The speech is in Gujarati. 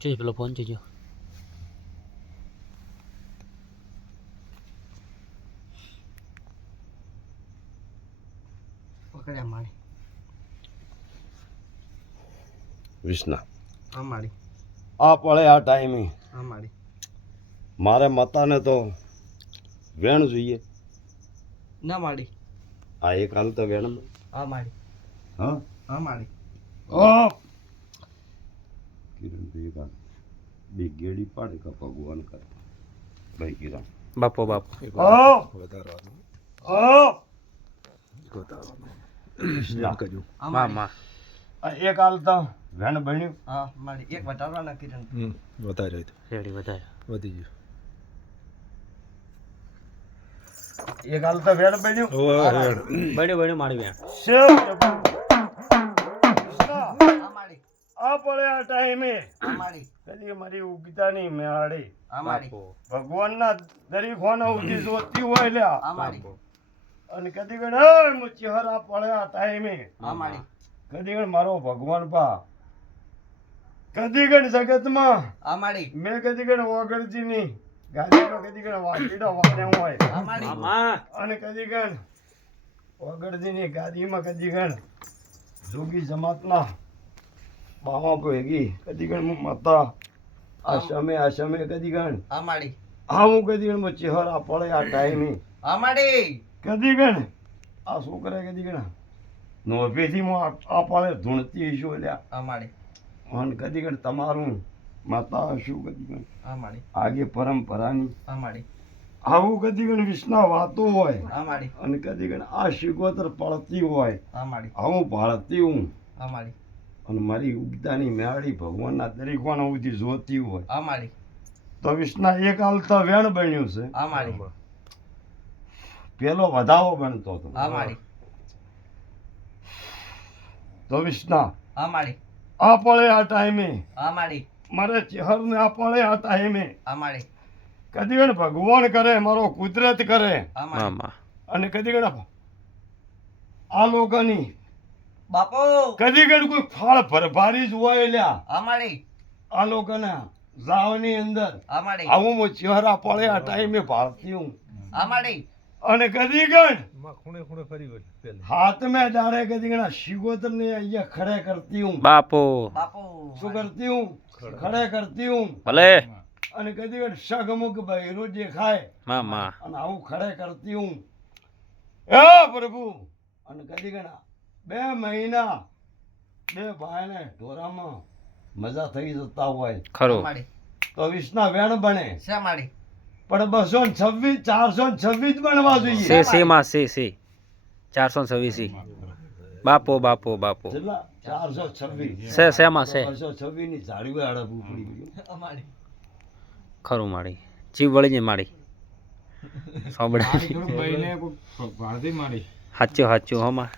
Cuy, belum phone cuy. પકડ્યા મારી વિષ્ણા આ મારી આ પડે આ ટાઈમે આ મારી મારે મતાને તો વેણ જોઈએ. ના મારી આ એક હાલ તો વેણ આ મારી હા આ મારી ઓ કિરણ તો એક હાલ બે ગેડી પાડે કે ભગવાન કરે ભાઈ કિરણ Bapo bapo. Mama. એક હાલ તો વેણ બન્યું. હા મારી એક વટાડવાના કિરણ વધારે Ready betul. વધી ગયું. એક હાલ તો વેણ બન્યું. Badu mari ya. શિવ આ મારી આ પડે આ ટાઈમે આ મારી કદી મારી ઉગતા નહીં મેળાડી આ મારી ભગવાનના દરેક ખોના ઉગી જોતી હોય લ્યા આ મારી અને કદી ગણ હું ચહેરા પડે આ ટાઈમે આ મારી કદી ગણ મારો ભગવાન પા કદી ગણ જગતમાં આ મારી મેં કદી ગણ ઓગળજી ની ગાડીનો કદી ગણ વાટીડો વાણ્યા હોય આ મારી Mama. અને કદી ગણ ઓગળજી ની ગાદીમાં કદી ગણ જોગી જમાતના બાવા ભેગી કદી ગણ મતા આ સમય કદી ગણ આ મારી આ હું કદી ગણ ચહેરા પડે આ ટાઈમે આ મારી કદી ગણ આ છોકરા કદી ગણ નોભેથી આ પાળે ધૂણતી હશો લ્યા આ મારી અને કદી ગણ તમારું માતા હશું કદી ગણ આ મારી આગે પરંપરાની આ મારી આવું કદી ગણ વિષ્ણા વાતો હોય આ મારી અને કદી ગણ આ શિગોતર પડતી હોય આ મારી આવું ભાળતી હું આ મારી અને મારી ઉગતાની મેળી ભગવાનના દરેકવાના સુધી જોતી હોય આ મારી તો વિષ્ણા એક હાલ તો વેણ બન્યું છે આ મારી પેલો વધાવો બનતો હતો આ મારી તો વિષ્ણા આ મારી આ પડે આ ટાઈમે આ મારી મારે ચહેરને આ પડે આ ટાઈમે આ મારી કદી ગણ ભગવાન કરે મારો કુદરત કરે અમાડી મામા અને કદી ગણ આ લોકોની બાપુ કદી ગણ કોઈ ફાળ ભરભારી જ હોય લ્યા અમાડી આ લોકોના જાવની અંદર અમાડી આવું હું ચહેરા પડે આ ટાઈમે ભારતી હું અમાડી અને કદી ગણ હાથ મેં ડાળે કદી ગણા શિગોતર ને અહીંયા ખડે કરતી હું બાપુ બાપુ શું કરતી હું ખડે કરતી હું ભલે અને કદી ગણ સગમુખ બૈરું દેખાય મામા અને આવું ખડે કરતી હું હે પ્રભુ અને કદી ગણા 2 મહિના 2 ભાઈને ઢોરામાં મજા થઈ જતા હોય ખરું અમાડી તો 20 ના વેણ બને શેમાડી પણ 226 426 બનવા જોઈએ સે સે માં સે 426 બાપુ બાપુ બાપુ કેટલા 426 સે સે માં સે 226 ની ઝાડીઓ આડે પડી ગયું અમાડી ખરું માડી જીવ વળી જાય માડી સોબડા સાચું સાચું હો માં